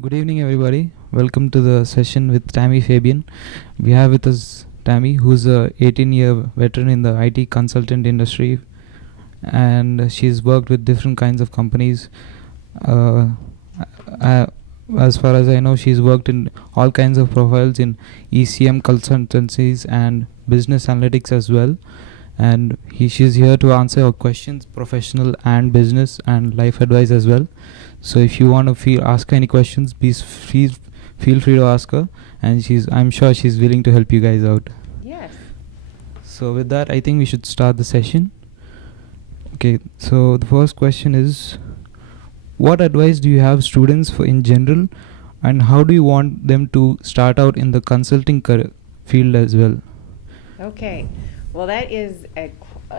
Good evening, everybody. Welcome to the session with Tammy Fabian. We have with us Tammy, who's a 18-year veteran in the IT consultant industry, and she's worked with different kinds of companies. Uh, uh, as far as I know, she's worked in all kinds of profiles in ECM consultancies and business analytics as well. And she's here to answer your questions, professional and business and life advice as well. So if you want to ask her any questions, please feel free to ask her, and I'm sure she's willing to help you guys out. Yes. So with that, I think we should start the session. Okay, so the first question is, what advice do you have students for in general, and how do you want them to start out in the consulting field as well? Okay. Well, that is a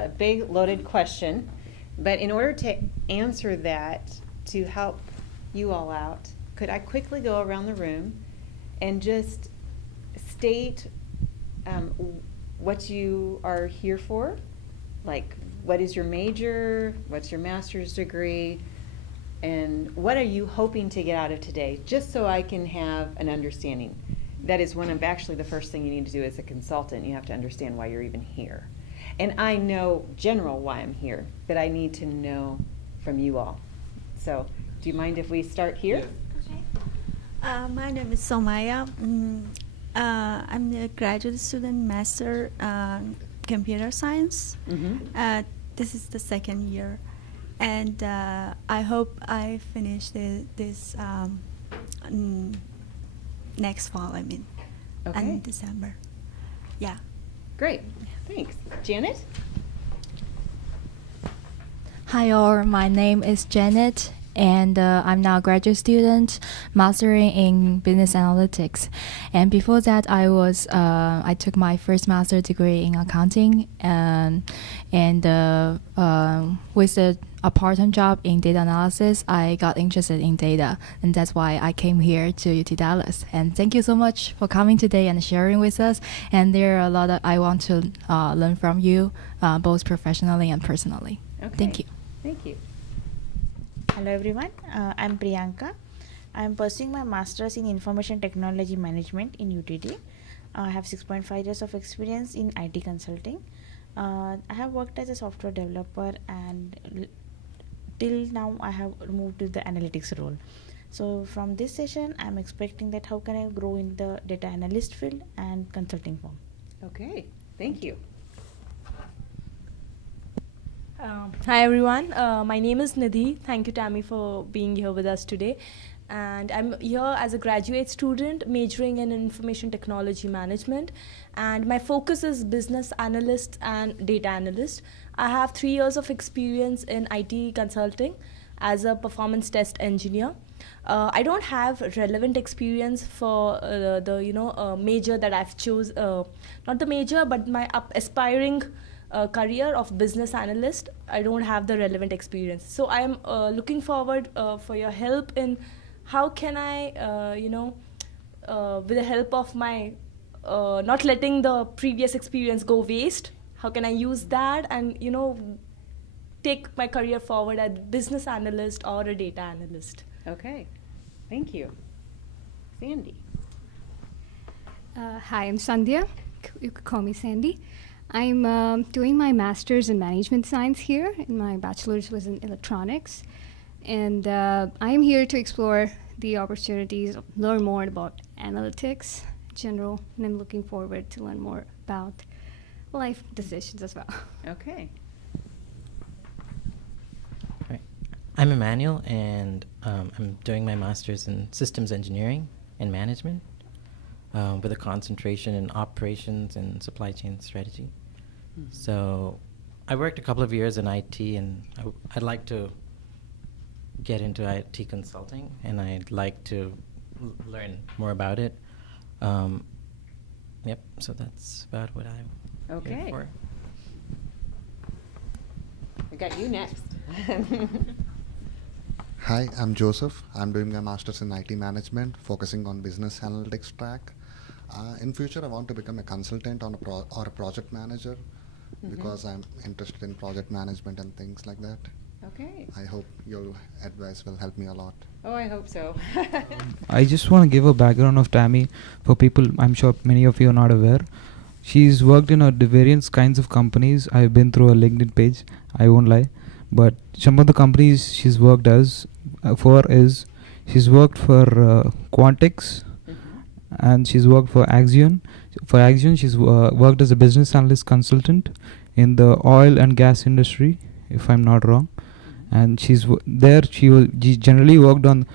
big loaded question, but in order to answer that, to help you all out, could I quickly go around the room and just state what you are here for? Like, what is your major? What's your master's degree? And what are you hoping to get out of today? Just so I can have an understanding. That is actually the first thing you need to do as a consultant. You have to understand why you're even here. And I know general why I'm here, but I need to know from you all. So, do you mind if we start here? Okay. My name is Somaya. I'm a graduate student, master computer science. Mm-hmm. This is the second year, and I hope I finish this next fall. Okay. In December. Yeah. Great. Thanks. Janet? Hi all, my name is Janet, and I'm now a graduate student, mastering in business analytics. And before that, I took my first master degree in accounting, and with a part-time job in data analysis, I got interested in data, and that's why I came here to UT Dallas. And thank you so much for coming today and sharing with us. And there are a lot that I want to learn from you, both professionally and personally. Okay. Thank you. Thank you. Hello everyone, I'm Priyanka. I'm pursuing my master's in information technology management in UTD. I have 6.5 years of experience in IT consulting. I have worked as a software developer, and till now I have moved to the analytics role. So from this session, I'm expecting that how can I grow in the data analyst field and consulting firm. Okay. Thank you. Hi everyone, my name is Nidhi. Thank you, Tammy, for being here with us today. And I'm here as a graduate student majoring in information technology management, and my focus is business analyst and data analyst. I have 3 years of experience in IT consulting as a performance test engineer. I don't have relevant experience for the major that I've not the major, but my aspiring career of business analyst. I don't have the relevant experience, so I'm looking forward for your help in how can I with the help of my not letting the previous experience go waste, how can I use that and take my career forward as business analyst or a data analyst. Okay. Thank you. Sandy? Hi, I'm Sandhya. You could call me Sandy. I'm doing my master's in management science here, and my bachelor's was in electronics. And I'm here to explore the opportunities, learn more about analytics in general, and I'm looking forward to learn more about life decisions as well. Okay. Right. I'm Emmanuel, and I'm doing my master's in systems engineering and management with a concentration in operations and supply chain strategy. Mm-hmm. So I worked a couple of years in IT, and I'd like to get into IT consulting, and I'd like to learn more about it. Yep, so that's about what I'm here for. We got you next. Hi, I'm Joseph. I'm doing my master's in IT management, focusing on business analytics track. In future, I want to become a consultant or a project manager, because I'm interested in project management and things like that. Okay. I hope your advice will help me a lot. Oh, I hope so. I just want to give a background of Tammy for people I'm sure many of you are not aware. She's worked in various kinds of companies. I've been through her LinkedIn page, I won't lie. But some of the companies she's worked for is she's worked for Quantix, and she's worked for Axion. For Axion, she's worked as a business analyst consultant in the oil and gas industry, if I'm not wrong. And she generally worked on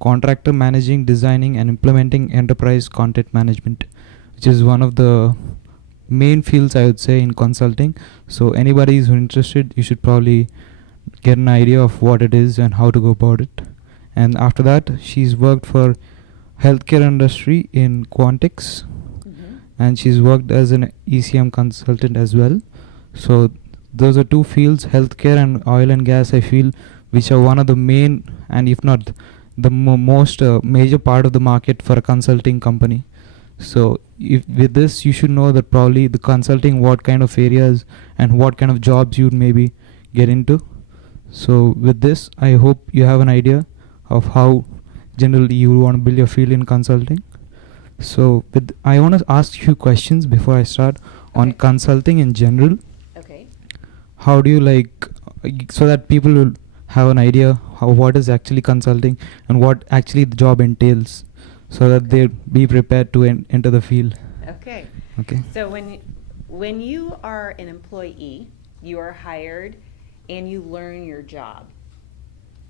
contractor managing, designing, and implementing enterprise content management, which is one of the main fields I would say in consulting. So anybody who's interested, you should probably get an idea of what it is and how to go about it. And after that, she's worked for healthcare industry in Quantix, and she's worked as an ECM consultant as well. So those are two fields, healthcare and oil and gas, I feel, which are one of the main, and if not the most major part of the market for a consulting company. So with this, you should know that probably the consulting, what kind of areas and what kind of jobs you'd maybe get into. So with this, I hope you have an idea of how generally you want to build your field in consulting. So I want to ask you questions before I start on consulting in general. Okay. How do you so that people will have an idea what is actually consulting and what actually the job entails, so that they'll be prepared to enter the field. Okay. Okay. So when you are an employee, you are hired and you learn your job.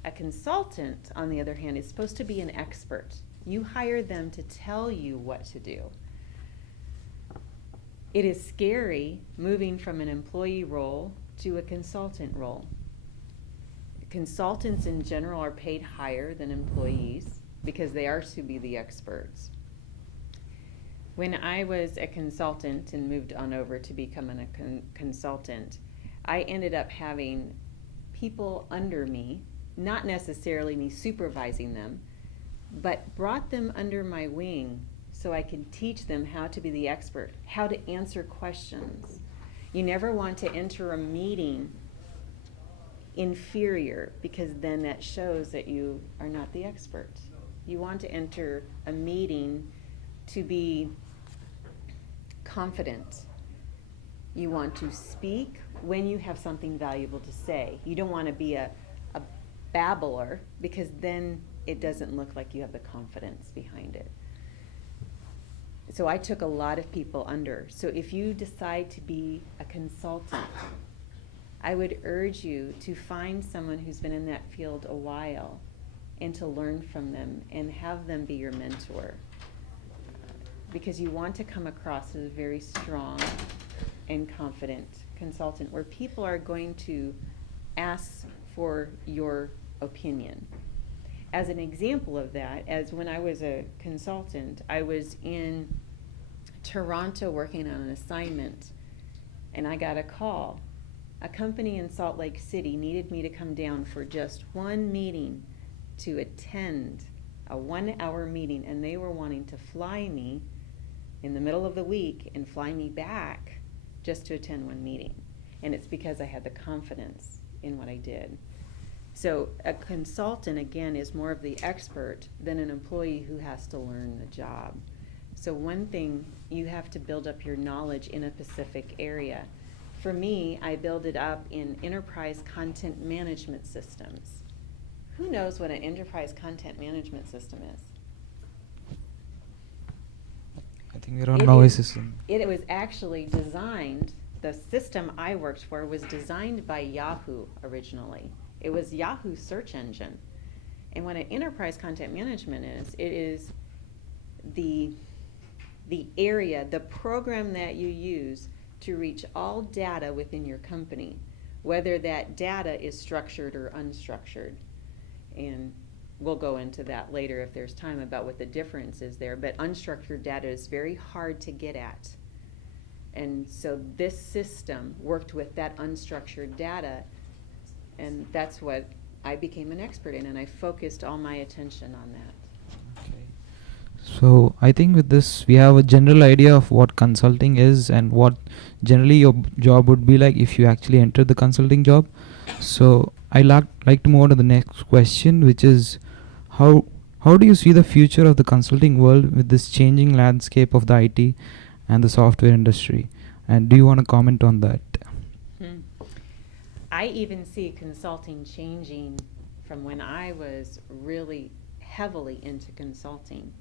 A consultant, on the other hand, is supposed to be an expert. You hire them to tell you what to do. It is scary moving from an employee role to a consultant role. Consultants in general are paid higher than employees because they are to be the experts. When I was a consultant and moved on over to become a consultant, I ended up having people under me, not necessarily me supervising them, but brought them under my wing so I could teach them how to be the expert, how to answer questions. You never want to enter a meeting inferior, because then that shows that you are not the expert. You want to enter a meeting to be confident. You want to speak when you have something valuable to say. You don't want to be a babbler, because then it doesn't look like you have the confidence behind it. So I took a lot of people under. So if you decide to be a consultant, I would urge you to find someone who's been in that field a while and to learn from them and have them be your mentor. Because you want to come across as a very strong and confident consultant where people are going to ask for your opinion. As an example of that, as when I was a consultant, I was in Toronto working on an assignment, and I got a call. A company in Salt Lake City needed me to come down for just one meeting to attend a 1-hour meeting, and they were wanting to fly me in the middle of the week and fly me back just to attend one meeting. And it's because I had the confidence in what I did. So a consultant, again, is more of the expert than an employee who has to learn the job. So one thing, you have to build up your knowledge in a specific area. For me, I build it up in enterprise content management systems. Who knows what an enterprise content management system is? I think we're on Maui system. It was actually designed, the system I worked for was designed by Yahoo originally. It was Yahoo's search engine. And what an enterprise content management is, it is the area, the program that you use to reach all data within your company, whether that data is structured or unstructured. And we'll go into that later if there's time about what the difference is there, but unstructured data is very hard to get at. And so this system worked with that unstructured data, and that's what I became an expert in, and I focused all my attention on that. Okay. So I think with this we have a general idea of what consulting is and what generally your job would be like if you actually enter the consulting job. So I like to move on to the next question, which is how how do you see the future of the consulting world with this changing landscape of the IT and the software industry? And do you want to comment on that? Hmm. I even see consulting changing from when I was really heavily into consulting.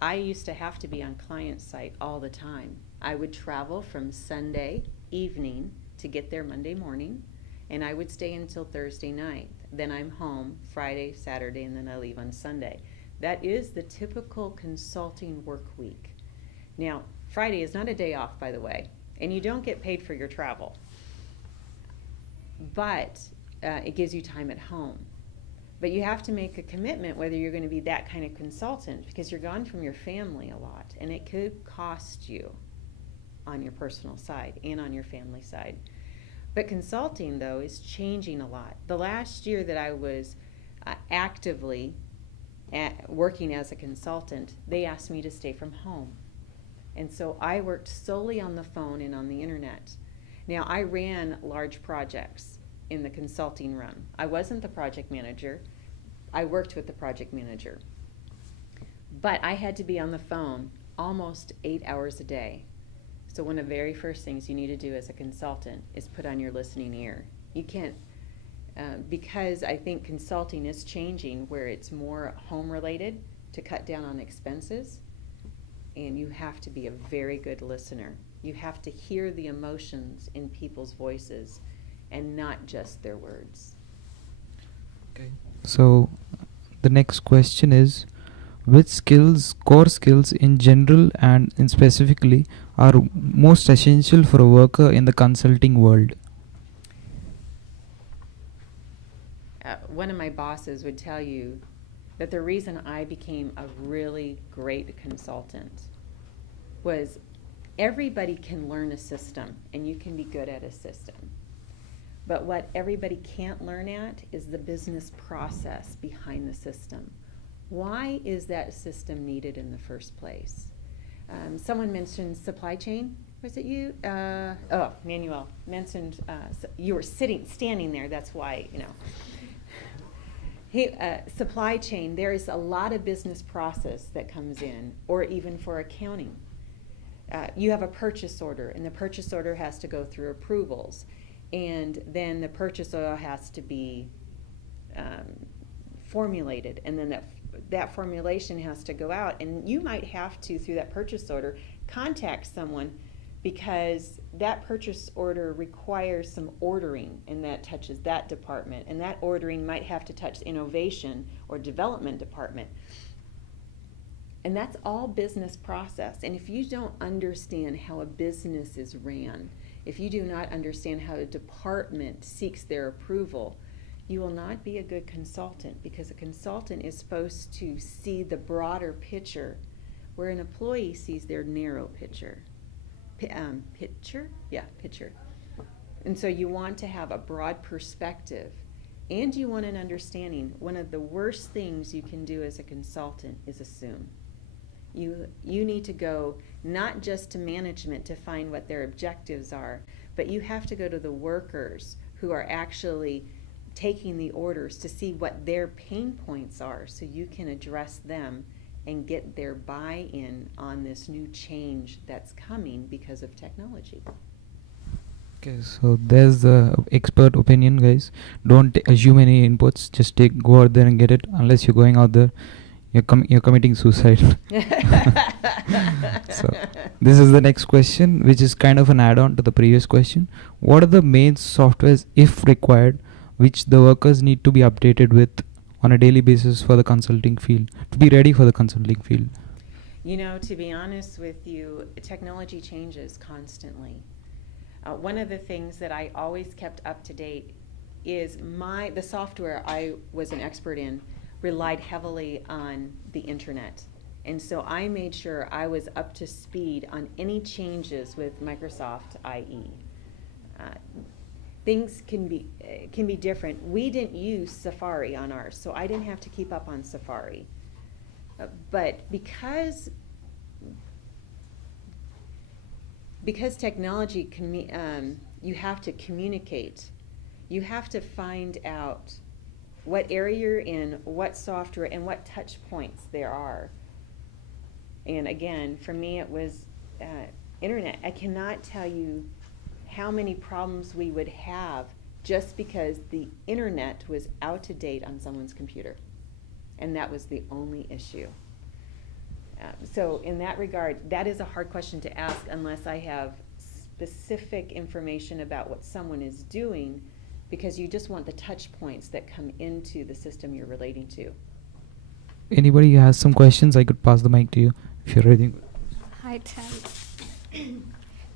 I used to have to be on client site all the time. I would travel from Sunday evening to get there Monday morning, and I would stay until Thursday night. Then I'm home Friday, Saturday, and then I leave on Sunday. That is the typical consulting work week. Now, Friday is not a day off, by the way, and you don't get paid for your travel. But it gives you time at home. But you have to make a commitment whether you're going to be that kind of consultant, because you're gone from your family a lot, and it could cost you on your personal side and on your family side. But consulting, though, is changing a lot. The last year that I was actively working as a consultant, they asked me to stay from home. And so I worked solely on the phone and on the internet. Now, I ran large projects in the consulting realm. I wasn't the project manager. I worked with the project manager. But I had to be on the phone almost 8 hours a day. So one of the very first things you need to do as a consultant is put on your listening ear. You can't, because I think consulting is changing where it's more home related to cut down on expenses, and you have to be a very good listener. You have to hear the emotions in people's voices and not just their words. Okay. So the next question is, which skills, core skills in general and in specifically, are most essential for a worker in the consulting world? One of my bosses would tell you that the reason I became a really great consultant was everybody can learn a system, and you can be good at a system. But what everybody can't learn at is the business process behind the system. Why is that system needed in the first place? Someone mentioned supply chain. Was it you? Manuel mentioned you were standing there. That's why, you know. Supply chain, there is a lot of business process that comes in, or even for accounting. You have a purchase order, and the purchase order has to go through approvals. And then the purchase order has to be formulated, and then that formulation has to go out. And you might have to, through that purchase order, contact someone because that purchase order requires some ordering, and that touches that department. And that ordering might have to touch innovation or development department. And that's all business process. And if you don't understand how a business is ran, if you do not understand how a department seeks their approval, you will not be a good consultant, because a consultant is supposed to see the broader picture, where an employee sees their narrow picture. Picture. And so you want to have a broad perspective, and you want an understanding. One of the worst things you can do as a consultant is assume. You need to go not just to management to find what their objectives are, but you have to go to the workers who are actually taking the orders to see what their pain points are, so you can address them and get their buy-in on this new change that's coming because of technology. Okay, so there's the expert opinion, guys. Don't assume any inputs. Just go out there and get it. Unless you're going out there, you're committing suicide. So this is the next question, which is kind of an add-on to the previous question. What are the main softwares, if required, which the workers need to be updated with on a daily basis for the consulting field, to be ready for the consulting field? You know, to be honest with you, technology changes constantly. One of the things that I always kept up to date is the software I was an expert in relied heavily on the internet. And so I made sure I was up to speed on any changes with Microsoft IE. Things can be different. We didn't use Safari on ours, so I didn't have to keep up on Safari. But because technology, you have to communicate. You have to find out what area you're in, what software, and what touch points there are. And again, for me, it was internet. I cannot tell you how many problems we would have just because the internet was out of date on someone's computer. And that was the only issue. So in that regard, that is a hard question to ask unless I have specific information about what someone is doing, because you just want the touch points that come into the system you're relating to. Anybody has some questions, I could pass the mic to you if you're ready. Hi, Tammy.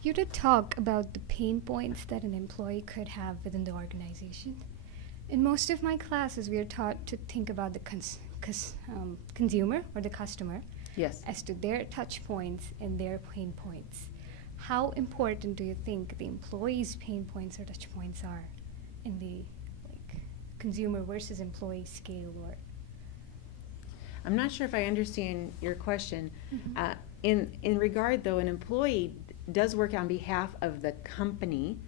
You did talk about the pain points that an employee could have within the organization. In most of my classes, we are taught to think about the consumer or the customer. Yes. As to their touch points and their pain points. How important do you think the employee's pain points or touch points are in the consumer versus employee scale? Or I'm not sure if I understand your question. Mhm. In regard, though, an employee does work on behalf of the company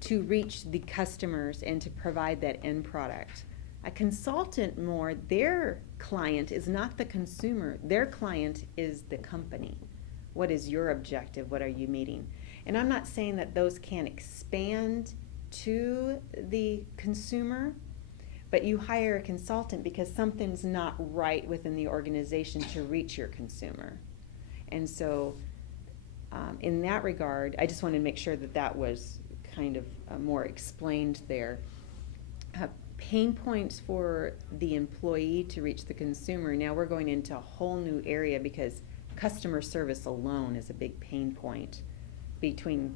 to reach the customers and to provide that end product. A consultant, more, their client is not the consumer. Their client is the company. What is your objective? What are you meeting? And I'm not saying that those can't expand to the consumer, but you hire a consultant because something's not right within the organization to reach your consumer. And so in that regard, I just wanted to make sure that that was kind of more explained there. Pain points for the employee to reach the consumer. Now we're going into a whole new area because customer service alone is a big pain point between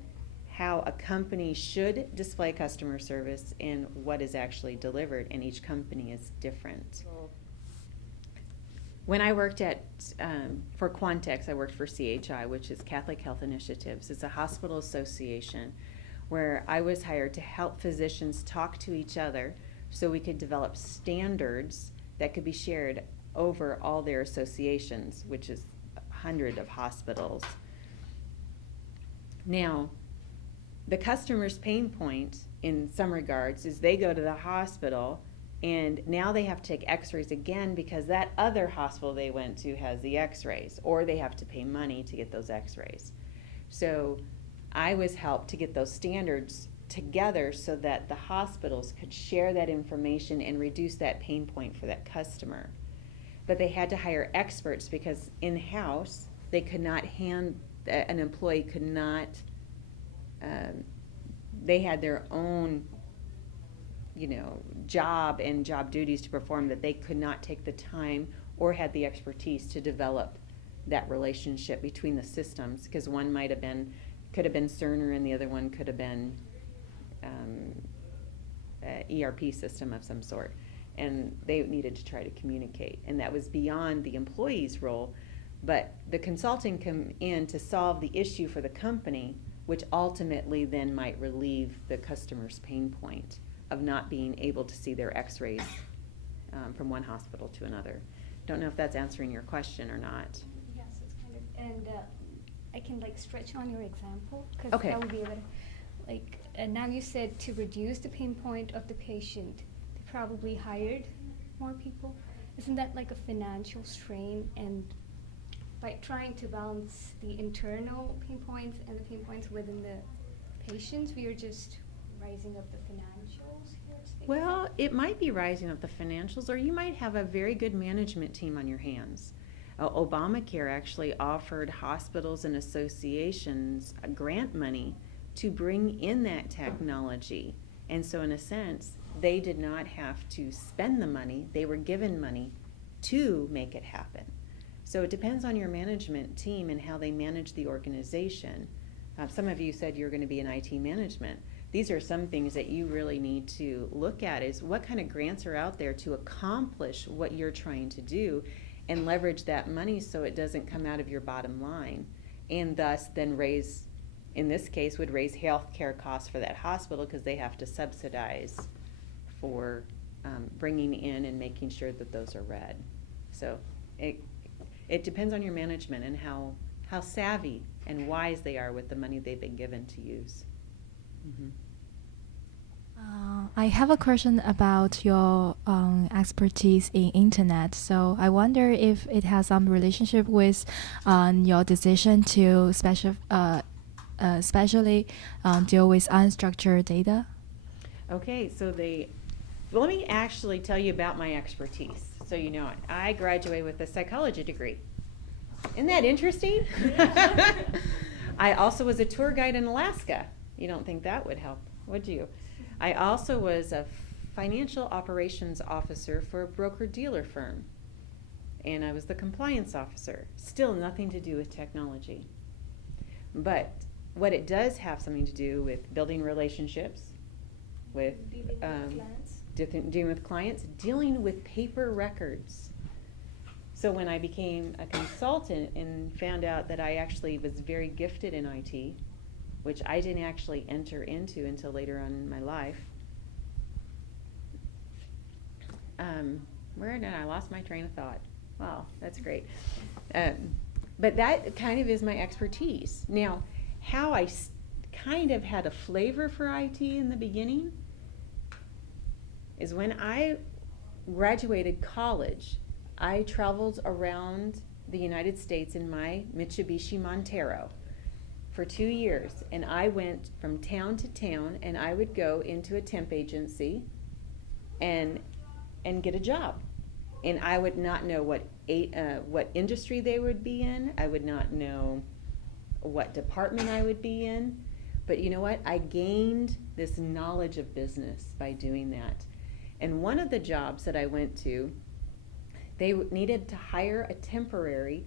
how a company should display customer service and what is actually delivered, and each company is different. When I worked for Quantex, I worked for CHI, which is Catholic Health Initiatives. It's a hospital association where I was hired to help physicians talk to each other so we could develop standards that could be shared over all their associations, which is 100 of hospitals. Now, the customer's pain point in some regards is they go to the hospital and now they have to take x-rays again because that other hospital they went to has the x-rays, or they have to pay money to get those x-rays. So I was helped to get those standards together so that the hospitals could share that information and reduce that pain point for that customer. But they had to hire experts because in-house they could not an employee could not, they had their own job and job duties to perform that they could not take the time or had the expertise to develop that relationship between the systems, because one could have been Cerner and the other one could have been ERP system of some sort, and they needed to try to communicate, and that was beyond the employee's role. But the consulting come in to solve the issue for the company, which ultimately then might relieve the customer's pain point of not being able to see their x-rays from one hospital to another. Don't know if that's answering your question or not. yes, it's kind of, and I can stretch on your example because Okay. that would be now you said to reduce the pain point of the patient, they probably hired more people. Isn't that like a financial strain? And by trying to balance the internal pain points and the pain points within the patients, we are just rising up the financials here? Well, it might be rising up the financials, or you might have a very good management team on your hands. Obamacare actually offered hospitals and associations grant money to bring in that technology. And so in a sense, they did not have to spend the money, they were given money to make it happen. So it depends on your management team and how they manage the organization. Some of you said you're going to be in IT management. These are some things that you really need to look at, is what kind of grants are out there to accomplish what you're trying to do and leverage that money so it doesn't come out of your bottom line, and thus then raise, in this case, would raise health care costs for that hospital because they have to subsidize for bringing in and making sure that those are read. So It depends on your management and how savvy and wise they are with the money they've been given to use. Mm-hmm. I have a question about your expertise in internet. So I wonder if it has some relationship with your decision to especially deal with unstructured data. Okay, so well, let me actually tell you about my expertise so you know it. I graduated with a psychology degree. Isn't that interesting? I also was a tour guide in Alaska. You don't think that would help, would you? I also was a financial operations officer for a broker-dealer firm. And I was the compliance officer. Still nothing to do with technology. But what it does have something to do with building relationships, with dealing with clients, dealing with paper records. So when I became a consultant and found out that I actually was very gifted in IT, which I didn't actually enter into until later on in my life. Where did I lost my train of thought? Wow, that's great. But that kind of is my expertise. Now, how I kind of had a flavor for IT in the beginning is when I graduated college, I traveled around the United States in my Mitsubishi Montero for 2 years, and I went from town to town, and I would go into a temp agency and get a job. And I would not know what industry they would be in. I would not know what department I would be in. But you know what? I gained this knowledge of business by doing that. And one of the jobs that I went to, they needed to hire a temporary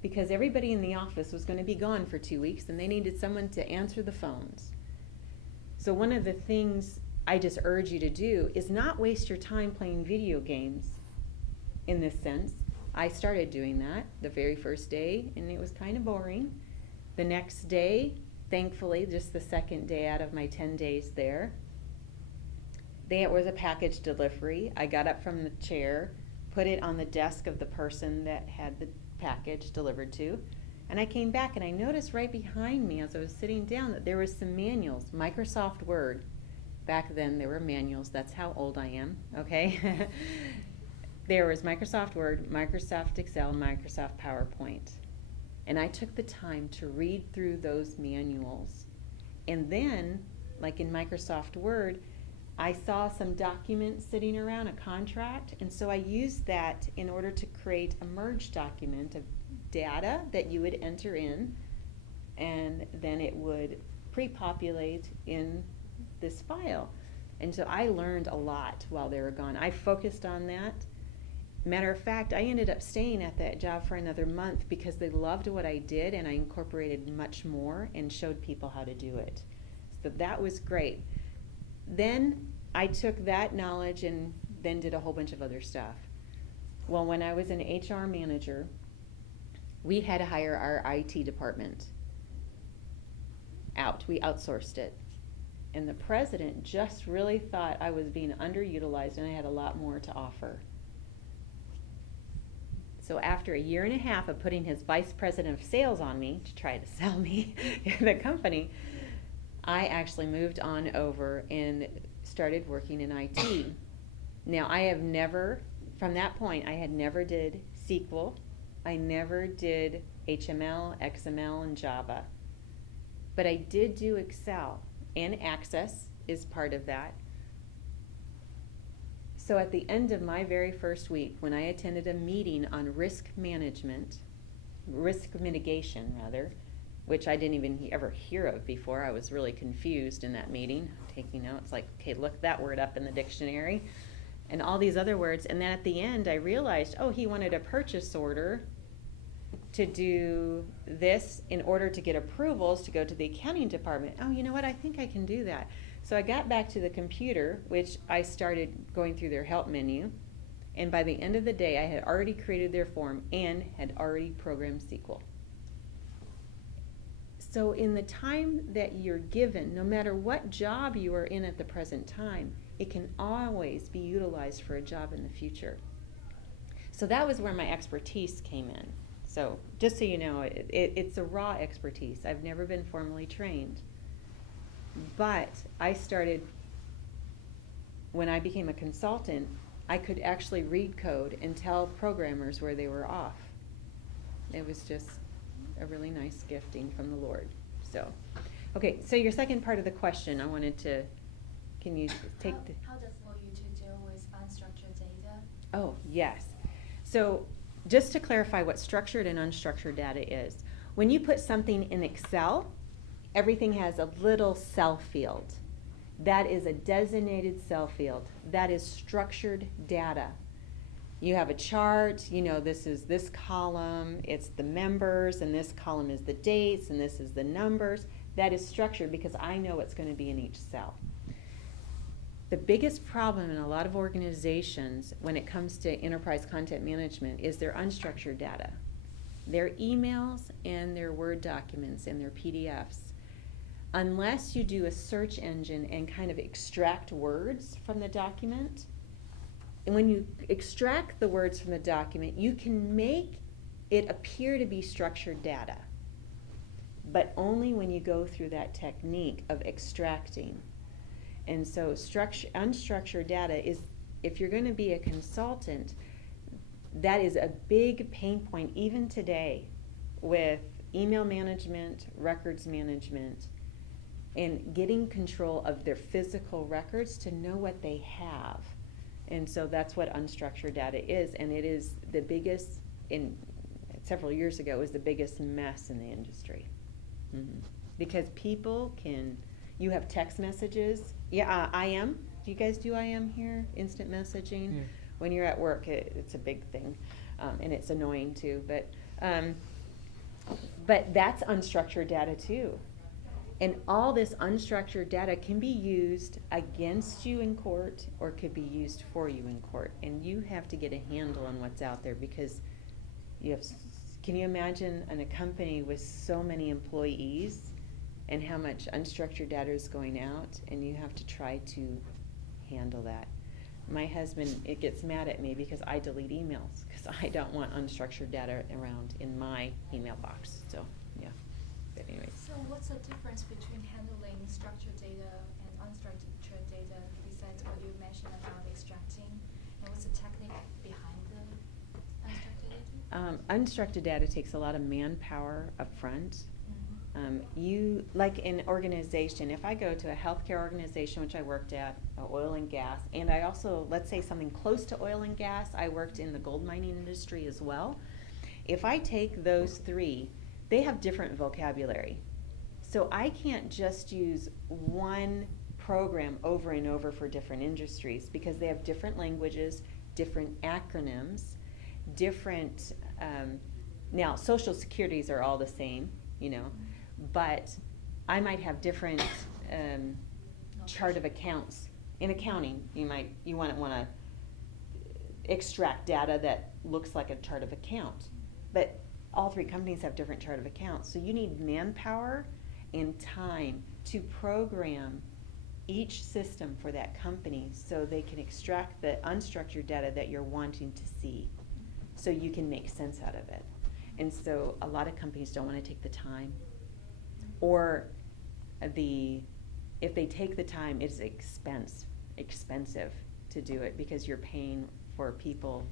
because everybody in the office was going to be gone for 2 weeks and they needed someone to answer the phones. So one of the things I just urge you to do is not waste your time playing video games in this sense. I started doing that the very first day and it was kind of boring. The next day, thankfully, just the second day out of my 10 days there, there was a package delivery. I got up from the chair, put it on the desk of the person that had the package delivered to, and I came back and I noticed right behind me as I was sitting down that there was some manuals, Microsoft Word. Back then there were manuals, that's how old I am, okay? There was Microsoft Word, Microsoft Excel, Microsoft PowerPoint. And I took the time to read through those manuals. And then, like in Microsoft Word, I saw some documents sitting around, a contract, and so I used that in order to create a merge document of data that you would enter in, and then it would pre-populate in this file. And so I learned a lot while they were gone. I focused on that. Matter of fact, I ended up staying at that job for another month because they loved what I did and I incorporated much more and showed people how to do it. So that was great. Then I took that knowledge and then did a whole bunch of other stuff. Well, when I was an HR manager, we had to hire our IT department out. We outsourced it. And the president just really thought I was being underutilized and I had a lot more to offer. So after a year and a half of putting his vice president of sales on me to try to sell me the company, I actually moved on over and started working in IT. Now I have never, from that point, I had never did SQL. I never did HTML, XML, and Java. But I did do Excel, and Access is part of that. So at the end of my very first week, when I attended a meeting on risk management, risk mitigation rather, which I didn't even ever hear of before. I was really confused in that meeting, taking notes like, okay, look that word up in the dictionary, and all these other words. And then at the end, I realized, oh, he wanted a purchase order to do this in order to get approvals to go to the accounting department. Oh, you know what? I think I can do that. So I got back to the computer, which I started going through their help menu. And by the end of the day, I had already created their form and had already programmed SQL. So in the time that you're given, no matter what job you are in at the present time, it can always be utilized for a job in the future. So that was where my expertise came in. So just so you know, it's a raw expertise. I've never been formally trained. But I started, when I became a consultant, I could actually read code and tell programmers where they were off. It was just a really nice gifting from the Lord. So, okay, so your second part of the question, I wanted to, can you take the... How does OU2 deal with unstructured data? Oh, yes. So just to clarify what structured and unstructured data is, when you put something in Excel, everything has a little cell field. That is a designated cell field. That is structured data. You have a chart, you know, this is this column, it's the members, and this column is the dates, and this is the numbers. That is structured because I know what's going to be in each cell. The biggest problem in a lot of organizations when it comes to enterprise content management is their unstructured data. Their emails and their Word documents and their PDFs. Unless you do a search engine and kind of extract words from the document, and when you extract the words from the document, you can make it appear to be structured data, but only when you go through that technique of extracting. And so unstructured data is, if you're going to be a consultant, that is a big pain point even today with email management, records management, and getting control of their physical records to know what they have. And so that's what unstructured data is, and it is the biggest, several years ago, it was the biggest mess in the industry. Mm-hmm. Because people you have text messages. Yeah, IM. Do you guys do IM here? Instant messaging? Yeah. When you're at work, it's a big thing, and it's annoying too. But that's unstructured data too. And all this unstructured data can be used against you in court or could be used for you in court. And you have to get a handle on what's out there because can you imagine a company with so many employees and how much unstructured data is going out, and you have to try to handle that. My husband, it gets mad at me because I delete emails because I don't want unstructured data around in my email box. So, yeah. But anyways. So what's the difference between handling structured data and unstructured data besides what you mentioned about extracting? And what's the technique behind the unstructured data? Unstructured data takes a lot of manpower up front. You, like in organization, if I go to a healthcare organization, which I worked at, oil and gas, and I also, let's say something close to oil and gas, I worked in the gold mining industry as well. If I take those three, they have different vocabulary. So I can't just use one program over and over for different industries because they have different languages, different acronyms, different, now social securities are all the same, you know, but I might have different chart of accounts. In accounting, you want to extract data that looks like a chart of account, but all three companies have different chart of accounts. So you need manpower and time to program each system for that company so they can extract the unstructured data that you're wanting to see so you can make sense out of it. And so a lot of companies don't want to take the time, or if they take the time, it's expensive to do it because you're paying for people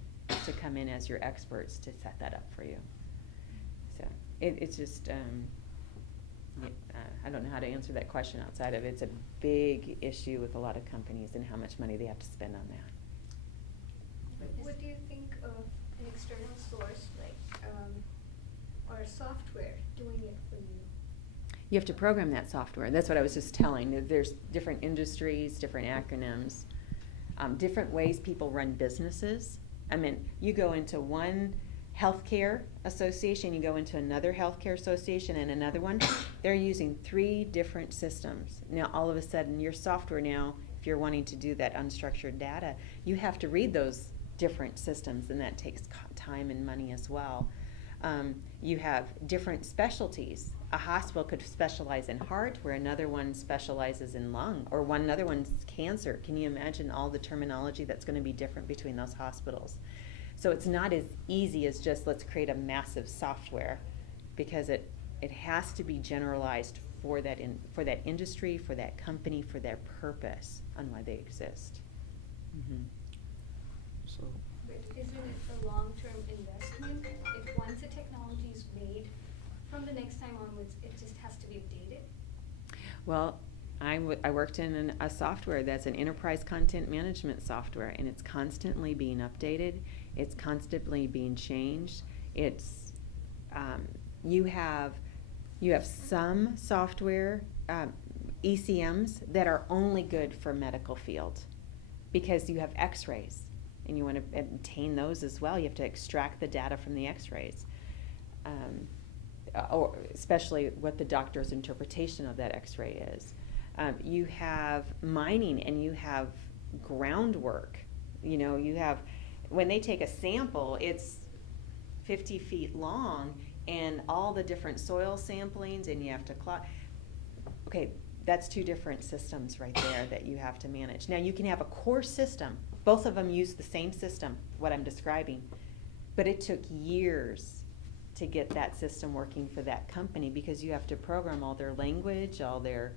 to come in as your experts to set that up for you. So it's just, I don't know how to answer that question outside of it's a big issue with a lot of companies and how much money they have to spend on that. What do you think of an external source or software doing it for you? You have to program that software. That's what I was just telling. There's different industries, different acronyms, different ways people run businesses. I mean, you go into one healthcare association, you go into another healthcare association and another one, they're using 3 different systems. Now, all of a sudden, your software now, if you're wanting to do that unstructured data, you have to read those different systems, and that takes time and money as well. You have different specialties. A hospital could specialize in heart, where another one specializes in lung, or another one's cancer. Can you imagine all the terminology that's going to be different between those hospitals? So it's not as easy as just let's create a massive software, because it has to be generalized for that industry, for that company, for their purpose on why they exist. Mm-hmm. So But isn't it a long-term investment? If once the technology is made, from the next time onwards, it just has to be updated? Well, I worked in a software that's an enterprise content management software, and it's constantly being updated. It's constantly being changed. It's you have some software ECMs that are only good for medical field, because you have X-rays, and you want to obtain those as well. You have to extract the data from the X-rays, or especially what the doctor's interpretation of that X-ray is. You have mining, and you have groundwork. You have, when they take a sample, it's 50 feet long, and all the different soil samplings, and you have to okay, that's two different systems right there that you have to manage. Now, you can have a core system. Both of them use the same system, what I'm describing, but it took years to get that system working for that company, because you have to program all their language, all their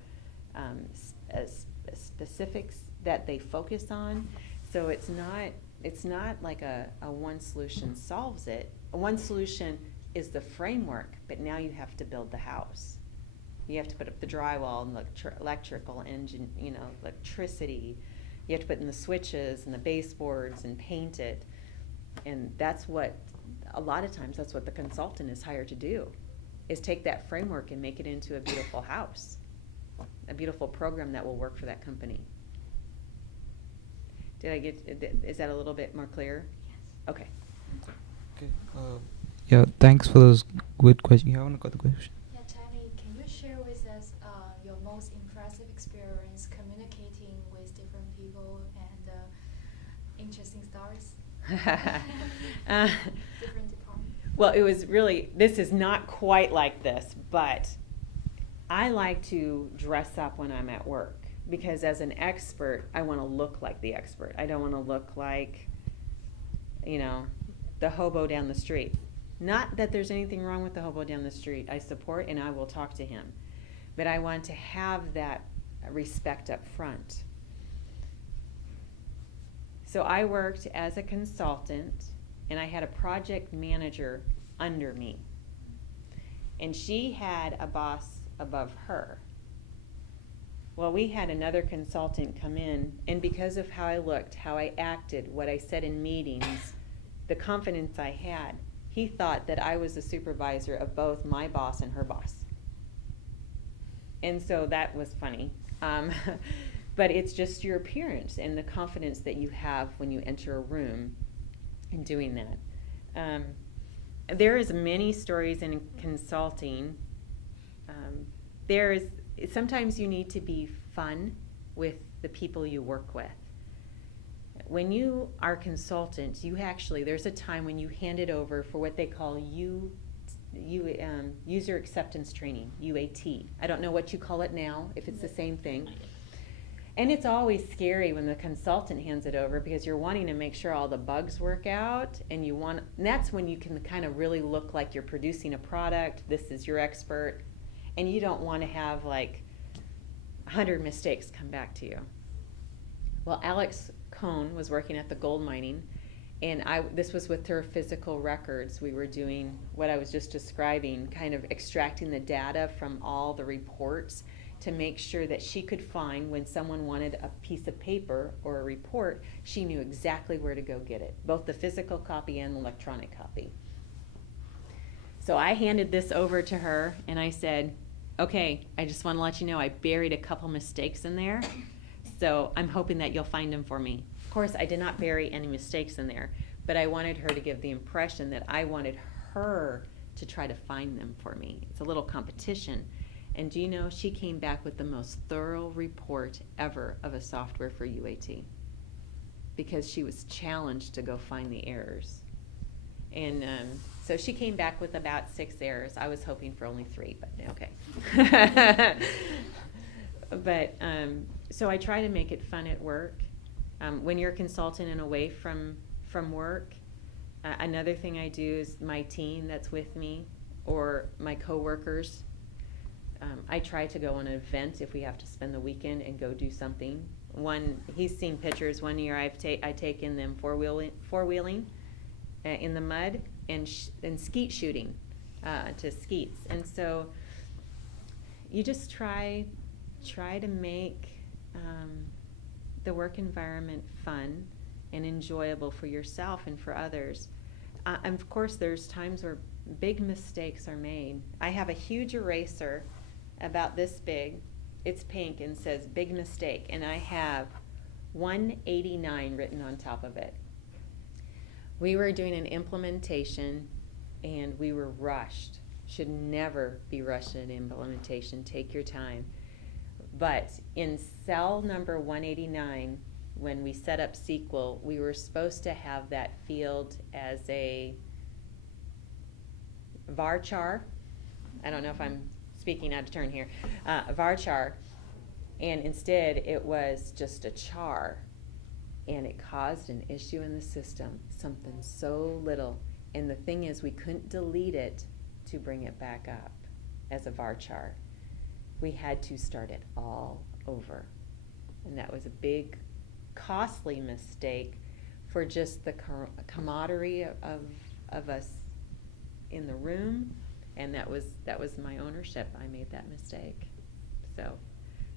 specifics that they focus on. So it's not like a one solution solves it. One solution is the framework, but now you have to build the house. You have to put up the drywall and electrical engine, electricity. You have to put in the switches and the baseboards and paint it. And a lot of times that's what the consultant is hired to do, is take that framework and make it into a beautiful house, a beautiful program that will work for that company. Is that a little bit more clear? Yes. Okay. okay. Yeah, thanks for those good questions. You haven't got the question? Yeah, Tammy, can you share with us your most impressive experience communicating with different people and interesting stories? Different departments. Well, it was really, this is not quite like this, but I like to dress up when I'm at work, because as an expert, I want to look like the expert. I don't want to look like, the hobo down the street. Not that there's anything wrong with the hobo down the street. I support and I will talk to him. But I want to have that respect up front. So I worked as a consultant, and I had a project manager under me. And she had a boss above her. Well, we had another consultant come in, and because of how I looked, how I acted, what I said in meetings, the confidence I had, he thought that I was the supervisor of both my boss and her boss. And so that was funny. But it's just your appearance and the confidence that you have when you enter a room in doing that. There is many stories in consulting. Sometimes you need to be fun with the people you work with. When you are consultants, there's a time when you hand it over for what they call user acceptance training, UAT. I don't know what you call it now, if it's the same thing. And it's always scary when the consultant hands it over, because you're wanting to make sure all the bugs work out, and that's when you can kind of really look like you're producing a product. This is your expert, and you don't want to have like 100 mistakes come back to you. Well, Alex Cohn was working at the gold mining, and this was with her physical records. We were doing what I was just describing, kind of extracting the data from all the reports to make sure that she could find, when someone wanted a piece of paper or a report, she knew exactly where to go get it, both the physical copy and the electronic copy. So I handed this over to her, and I said, okay, I just want to let you know I buried a couple mistakes in there, so I'm hoping that you'll find them for me. Of course, I did not bury any mistakes in there, but I wanted her to give the impression that I wanted her to try to find them for me. It's a little competition. And do you know, she came back with the most thorough report ever of a software for UAT, because she was challenged to go find the errors. And so she came back with about 6 errors. I was hoping for only 3, but okay. But so I try to make it fun at work. When you're a consultant and away from work, Another thing I do is my team that's with me or my coworkers. I try to go on an event if we have to spend the weekend and go do something. He's seen pictures. One year I taken them four-wheeling in the mud and skeet shooting to skeets. And so you just try to make the work environment fun and enjoyable for yourself and for others. And of course, there's times where big mistakes are made. I have a huge eraser about this big. It's pink and says big mistake, and I have 189 written on top of it. We were doing an implementation and we were rushed. Should never be rushed in implementation. Take your time. But in cell number 189, when we set up SQL, we were supposed to have that field as a varchar. I don't know if I'm speaking out of turn here. Varchar. And instead, it was just a char. And it caused an issue in the system, something so little. And the thing is, we couldn't delete it to bring it back up as a varchar. We had to start it all over. And that was a big, costly mistake for just the camaraderie of us in the room. And that was my ownership. I made that mistake. So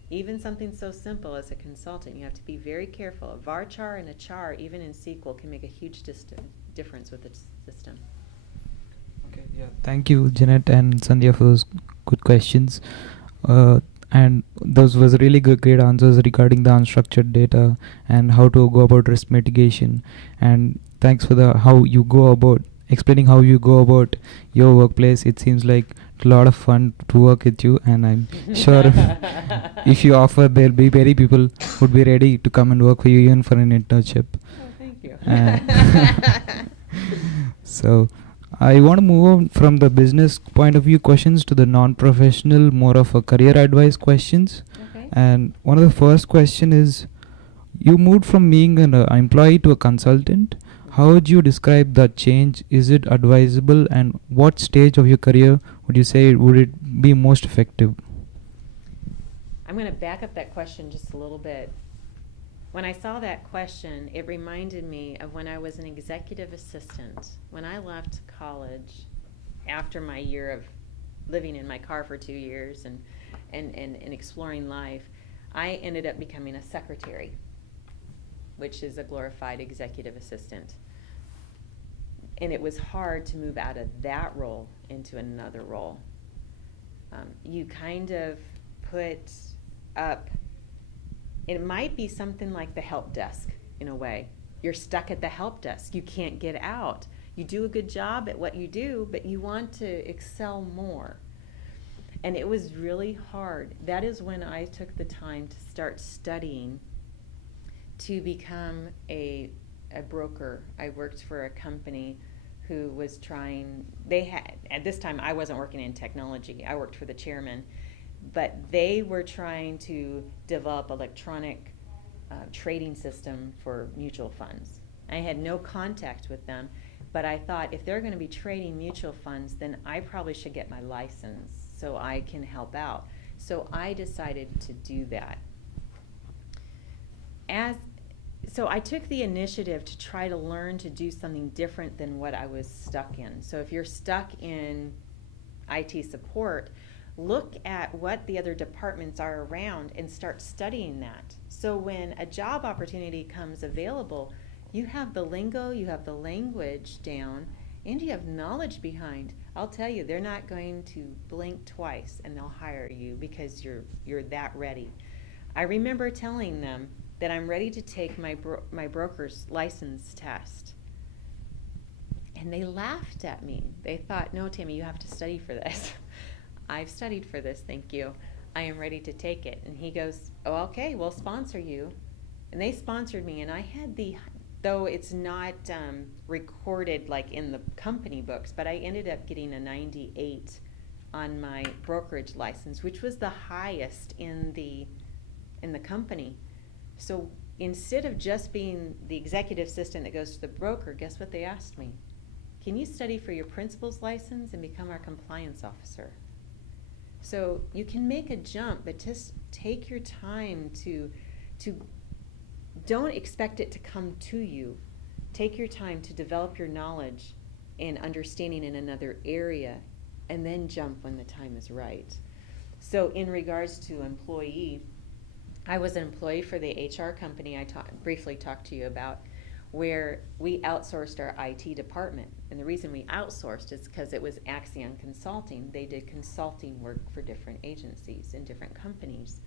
even something so simple as a consultant, you have to be very careful. A varchar and a char, even in SQL, can make a huge difference with the system. Okay, yeah. Thank you, Jeanette and Sandhya, for those good questions. And those was really great answers regarding the unstructured data and how to go about risk mitigation. And thanks for explaining how you go about your workplace. It seems like a lot of fun to work with you, and I'm sure if you offer, there'll be many people who'd be ready to come and work for you even for an internship. Oh, thank you. So I want to move on from the business point of view questions to the non-professional, more of a career advice questions. Okay. And one of the first question is, you moved from being an employee to a consultant. How would you describe that change? Is it advisable, and what stage of your career would you say would it be most effective? I'm going to back up that question just a little bit. When I saw that question, it reminded me of when I was an executive assistant. When I left college after my year of living in my car for 2 years and exploring life, I ended up becoming a secretary, which is a glorified executive assistant. And it was hard to move out of that role into another role. You kind of put up, it might be something like the help desk in a way. You're stuck at the help desk. You can't get out. You do a good job at what you do, but you want to excel more. And it was really hard. That is when I took the time to start studying to become a broker. I worked for a company who was at this time I wasn't working in technology. I worked for the chairman, but they were trying to develop electronic trading system for mutual funds. I had no contact with them, but I thought if they're going to be trading mutual funds, then I probably should get my license so I can help out. So I decided to do that. So I took the initiative to try to learn to do something different than what I was stuck in. So if you're stuck in IT support, look at what the other departments are around and start studying that. So when a job opportunity comes available, you have the lingo, you have the language down, and you have knowledge behind. I'll tell you, they're not going to blink twice and they'll hire you because you're that ready. I remember telling them that I'm ready to take my broker's license test. And they laughed at me. They thought, no, Tammy, you have to study for this. I've studied for this, thank you. I am ready to take it. And he goes, oh, okay, we'll sponsor you. And they sponsored me, and I had though it's not recorded like in the company books, but I ended up getting a 98 on my brokerage license, which was the highest in the company. So instead of just being the executive assistant that goes to the broker, guess what they asked me? can you study for your principal's license and become our compliance officer? So you can make a jump, but just take your time to don't expect it to come to you. Take your time to develop your knowledge and understanding in another area, and then jump when the time is right. So in regards to employee, I was an employee for the HR company I briefly talked to you about, where we outsourced our IT department. And the reason we outsourced is because it was Axion Consulting. They did consulting work for different agencies and different companies.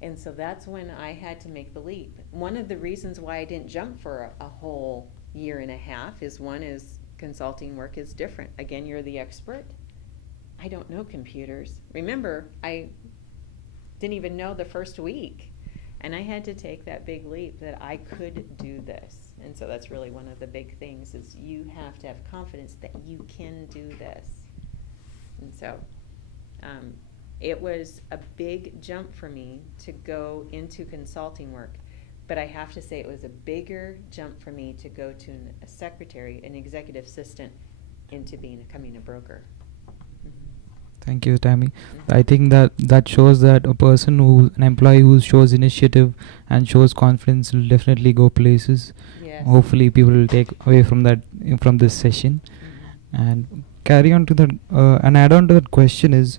And so that's when I had to make the leap. One of the reasons why I didn't jump for a whole year and a half is, one is consulting work is different. Again, you're the expert. I don't know computers. Remember, I didn't even know the first week. And I had to take that big leap that I could do this. And so that's really one of the big things, is you have to have confidence that you can do this. And so it was a big jump for me to go into consulting work. But I have to say it was a bigger jump for me to go to a secretary, an executive assistant, into becoming a broker. Thank you, Tammy. I think that shows that an employee who shows initiative and shows confidence will definitely go places. Yes. Hopefully, people will take away from this session. And carry on to that. An add-on to that question is,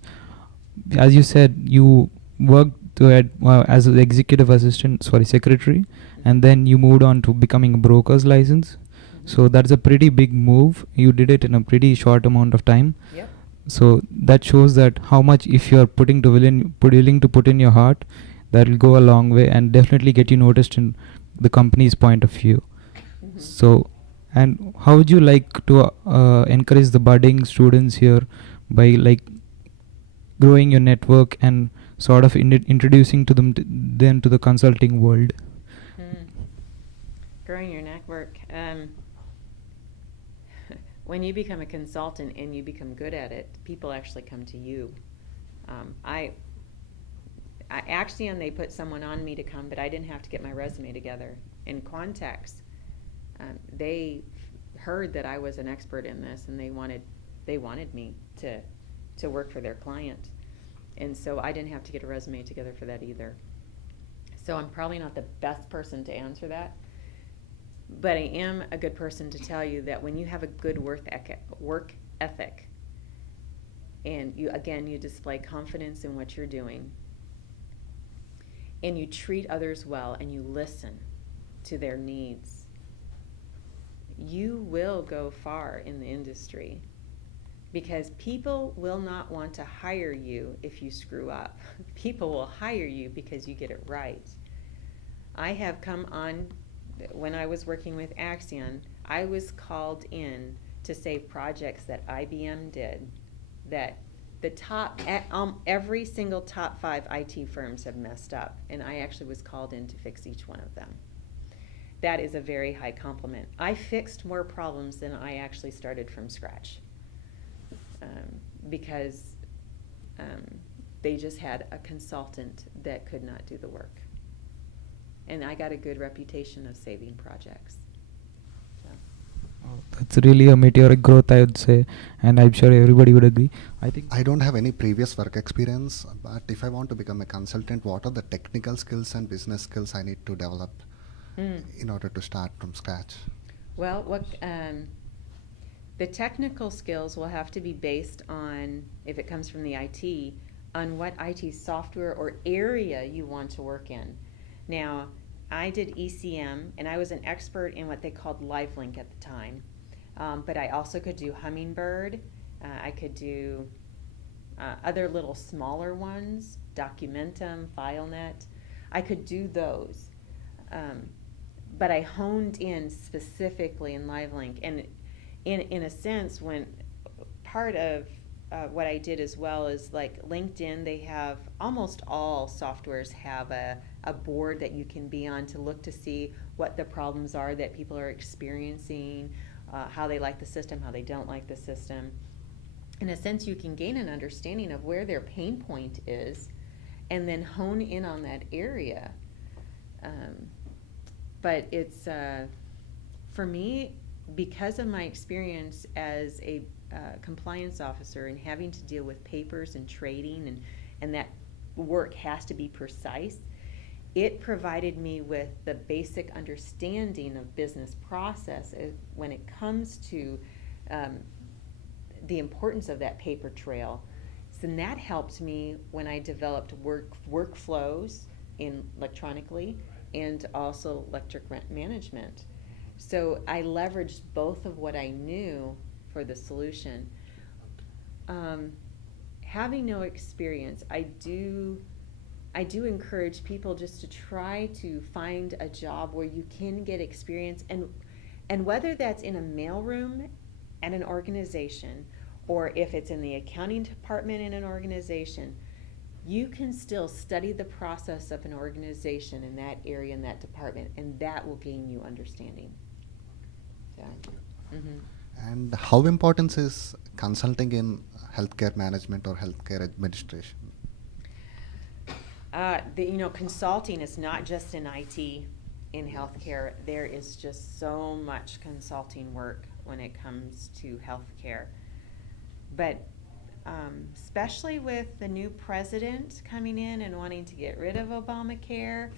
as you said, you worked as an executive assistant, secretary, and then you moved on to becoming a broker's license. So that's a pretty big move. You did it in a pretty short amount of time. Yep. So that shows that how much, if you are willing to put in your heart, that will go a long way and definitely get you noticed in the company's point of view. So, and how would you like to encourage the budding students here by growing your network and sort of introducing to them to the consulting world? Growing your network. When you become a consultant and you become good at it, people actually come to you. Axion, they put someone on me to come, but I didn't have to get my resume together. In Quantex, they heard that I was an expert in this, and they wanted me to work for their client. And so I didn't have to get a resume together for that either. So I'm probably not the best person to answer that. But I am a good person to tell you that when you have a good work ethic, and you display confidence in what you're doing, and you treat others well, and you listen to their needs, you will go far in the industry, because people will not want to hire you if you screw up. People will hire you because you get it right. I have come on. When I was working with Axion, I was called in to save projects that IBM did that every single top 5 IT firms have messed up, and I actually was called in to fix each one of them. That is a very high compliment. I fixed more problems than I actually started from scratch, because they just had a consultant that could not do the work. And I got a good reputation of saving projects. So. That's really a meteoric growth, I would say, and I'm sure everybody would agree. I don't have any previous work experience, but if I want to become a consultant, what are the technical skills and business skills I need to develop in order to start from scratch? Well, the technical skills will have to be based on, if it comes from the IT, on what IT software or area you want to work in. Now, I did ECM, and I was an expert in what they called LiveLink at the time. But I also could do Hummingbird. I could do other little smaller ones, Documentum, FileNet. I could do those. But I honed in specifically in LiveLink. And in a sense, when part of what I did as well is, like LinkedIn, they have, almost all softwares have a board that you can be on to look to see what the problems are that people are experiencing, how they like the system, how they don't like the system. In a sense, you can gain an understanding of where their pain point is and then hone in on that area. But it's, for me, because of my experience as a compliance officer and having to deal with papers and trading, and that work has to be precise, it provided me with the basic understanding of business process when it comes to the importance of that paper trail. So that helped me when I developed workflows electronically and also electric rent management. So I leveraged both of what I knew for the solution. Having no experience, I do encourage people just to try to find a job where you can get experience, and whether that's in a mailroom at an organization or if it's in the accounting department in an organization, you can still study the process of an organization in that area, in that department, and that will gain you understanding. So, And how important is consulting in healthcare management or healthcare administration? Consulting is not just in IT, in healthcare. There is just so much consulting work when it comes to healthcare. But especially with the new president coming in and wanting to get rid of Obamacare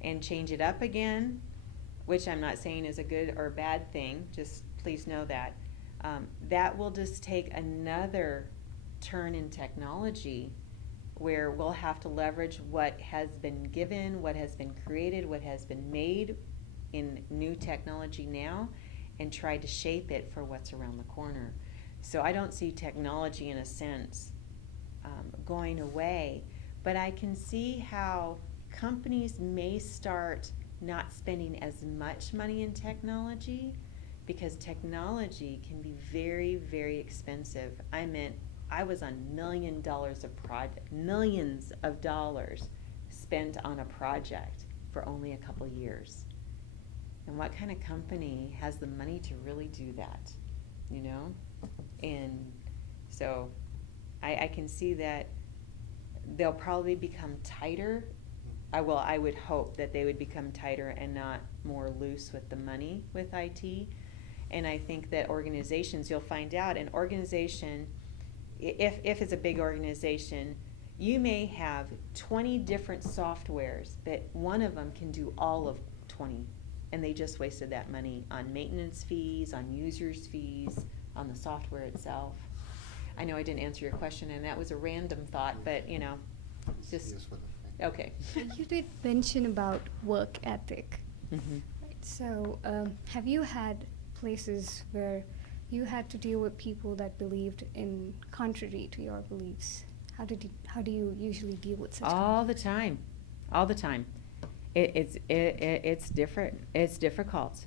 and change it up again, which I'm not saying is a good or bad thing, just please know that, that will just take another turn in technology where we'll have to leverage what has been given, what has been created, what has been made in new technology now, and try to shape it for what's around the corner. So I don't see technology in a sense going away, but I can see how companies may start not spending as much money in technology because technology can be very, very expensive. I was on millions of dollars spent on a project for only a couple years. And what kind of company has the money to really do that, you know? And so I can see that they'll probably become tighter. I would hope that they would become tighter and not more loose with the money with IT. And I think that organizations, you'll find out, an organization, if it's a big organization, you may have 20 different softwares, but one of them can do all of 20. And they just wasted that money on maintenance fees, on users' fees, on the software itself. I know I didn't answer your question, and that was a random thought, but just okay. You did mention about work ethic. Mm-hmm. Right, so have you had places where you had to deal with people that believed in contrary to your beliefs? How do you usually deal with such? All the time. It's different. It's difficult.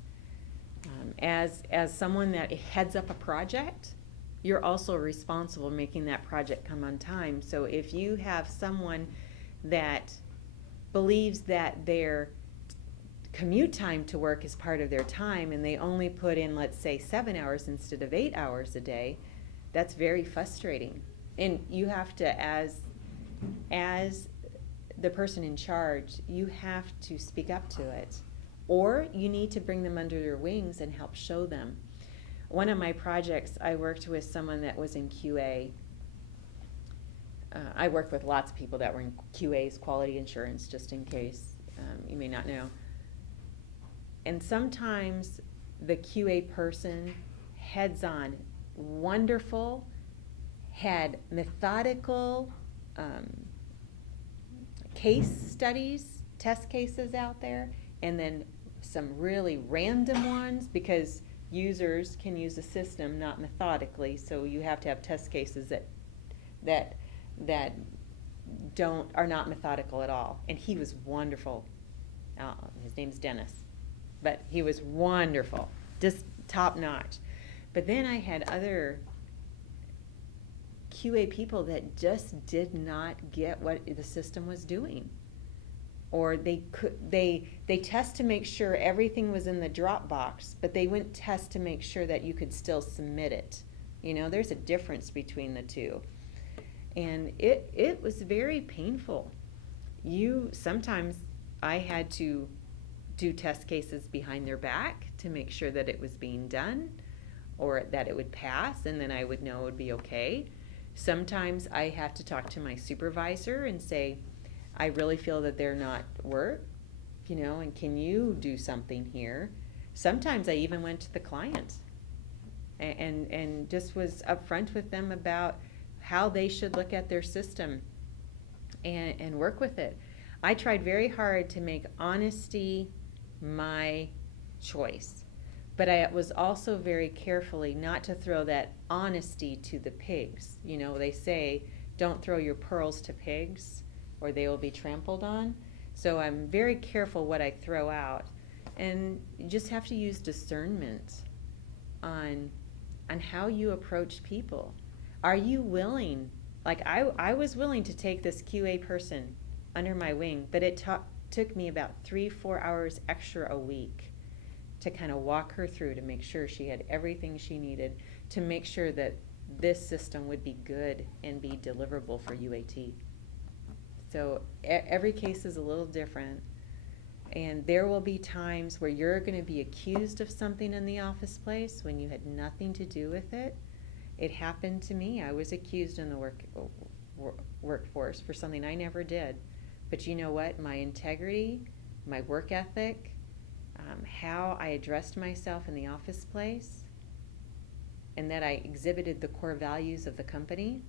As someone that heads up a project, you're also responsible making that project come on time. So if you have someone that believes that their commute time to work is part of their time and they only put in, let's say, 7 hours instead of 8 hours a day, that's very frustrating. And you have to, as the person in charge, you have to speak up to it. Or you need to bring them under your wings and help show them. One of my projects, I worked with someone that was in QA. I worked with lots of people that were in QA's quality assurance, just in case you may not know. And sometimes the QA person, heads on, wonderful, had methodical case studies, test cases out there, and then some really random ones because users can use the system not methodically, so you have to have test cases that are not methodical at all. And he was wonderful. His name's Dennis, but he was wonderful, just top notch. But then I had other QA people that just did not get what the system was doing, or they test to make sure everything was in the Dropbox, but they wouldn't test to make sure that you could still submit it. There's a difference between the two, and it was very painful. Sometimes I had to do test cases behind their back to make sure that it was being done or that it would pass, and then I would know it would be okay. Sometimes I have to talk to my supervisor and say, I really feel that they're not and can you do something here? Sometimes I even went to the client and just was upfront with them about how they should look at their system and work with it. I tried very hard to make honesty my choice, but I was also very carefully not to throw that honesty to the pigs. They say, don't throw your pearls to pigs or they will be trampled on. So I'm very careful what I throw out, and you just have to use discernment on how you approach people. Are you willing? Like I was willing to take this QA person under my wing, but it took me about 3-4 hours extra a week to kind of walk her through to make sure she had everything she needed to make sure that this system would be good and be deliverable for UAT. So every case is a little different, and there will be times where you're going to be accused of something in the office place when you had nothing to do with it. It happened to me. I was accused in the workforce for something I never did. But you know what? My integrity, my work ethic, how I addressed myself in the office place, and that I exhibited the core values of the company,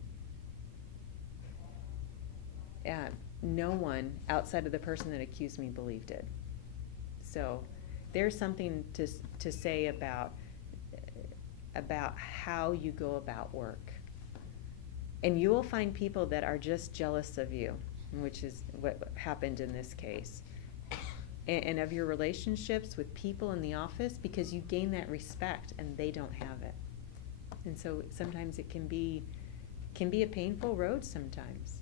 no one outside of the person that accused me believed it. So there's something to say about how you go about work. And you will find people that are just jealous of you, which is what happened in this case, and of your relationships with people in the office, because you gain that respect and they don't have it. And so sometimes it can be a painful road sometimes.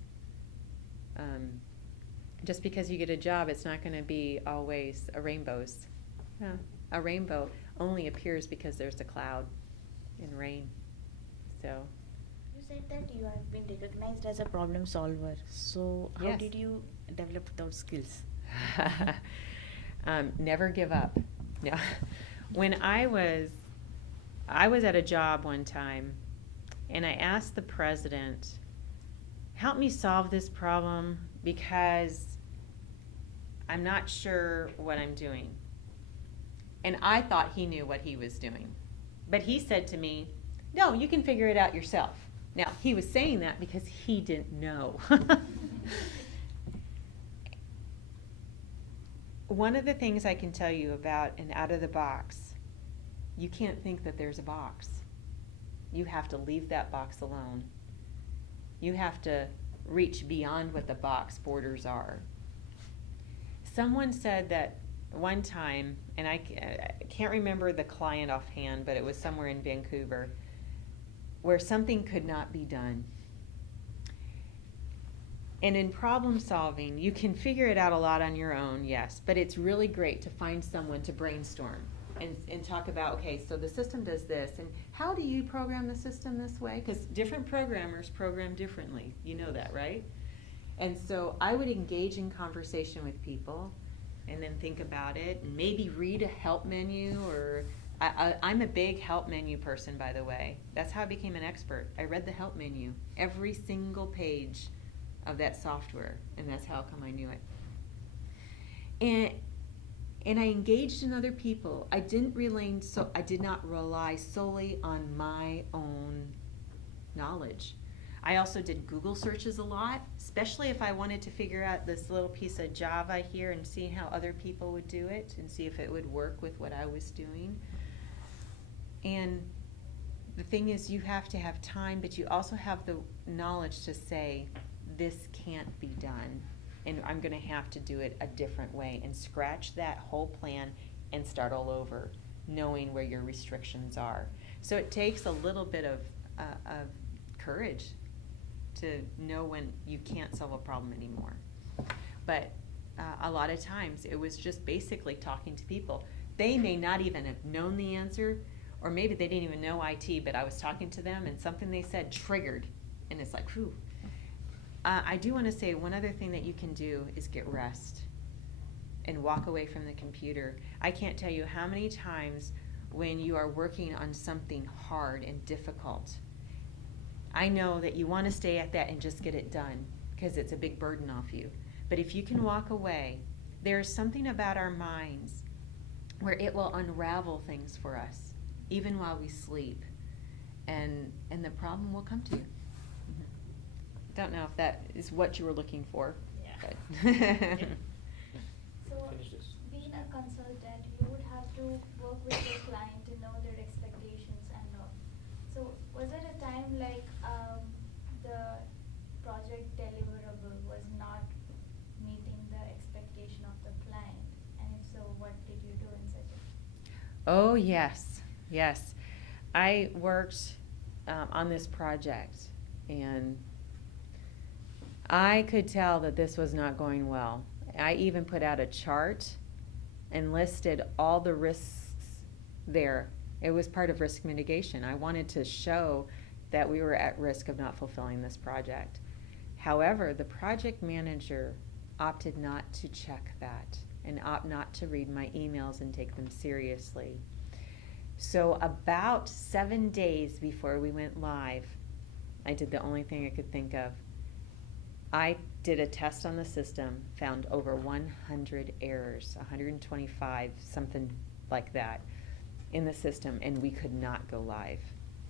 Just because you get a job, it's not going to be always a rainbows. A rainbow only appears because there's a cloud and rain. So You said that you have been recognized as a problem solver. So how Yes. did you develop those skills? Never give up. No. When I was at a job one time, and I asked the president, help me solve this problem because I'm not sure what I'm doing. And I thought he knew what he was doing. But he said to me, no, you can figure it out yourself. Now, he was saying that because he didn't know. One of the things I can tell you about an out of the box, you can't think that there's a box. You have to leave that box alone. You have to reach beyond what the box borders are. Someone said that one time, and I can't remember the client offhand, but it was somewhere in Vancouver, where something could not be done. And in problem solving, you can figure it out a lot on your own, yes, but it's really great to find someone to brainstorm and talk about, okay, so the system does this, and how do you program the system this way? Because different programmers program differently. You know that, right? And so I would engage in conversation with people and then think about it and maybe read a help menu, or I'm a big help menu person, by the way. That's how I became an expert. I read the help menu, every single page of that software, and that's how come I knew it. And I engaged in other people. I did not rely solely on my own knowledge. I also did Google searches a lot, especially if I wanted to figure out this little piece of Java here and see how other people would do it and see if it would work with what I was doing. And the thing is, you have to have time, but you also have the knowledge to say, this can't be done, and I'm going to have to do it a different way, and scratch that whole plan and start all over, knowing where your restrictions are. So it takes a little bit of courage to know when you can't solve a problem anymore. But a lot of times it was just basically talking to people. They may not even have known the answer, or maybe they didn't even know IT, but I was talking to them and something they said triggered, and it's like, whew. I do want to say one other thing that you can do is get rest. and walk away from the computer. I can't tell you how many times when you are working on something hard and difficult, I know that you want to stay at that and just get it done because it's a big burden off you. But if you can walk away, there's something about our minds where it will unravel things for us, even while we sleep, and the problem will come to you. Don't know if that is what you were looking for. Yeah. But So, being a consultant, you would have to work with your client to know their expectations and all. So, was there a time like the project deliverable was not meeting the expectation of the client? And if so, what did you do in such a? Oh, yes, yes. I worked on this project, and I could tell that this was not going well. I even put out a chart and listed all the risks there. It was part of risk mitigation. I wanted to show that we were at risk of not fulfilling this project. However, the project manager opted not to check that and opt not to read my emails and take them seriously. So about 7 days before we went live, I did the only thing I could think of. I did a test on the system, found over 100 errors, 125, something like that, in the system, and we could not go live.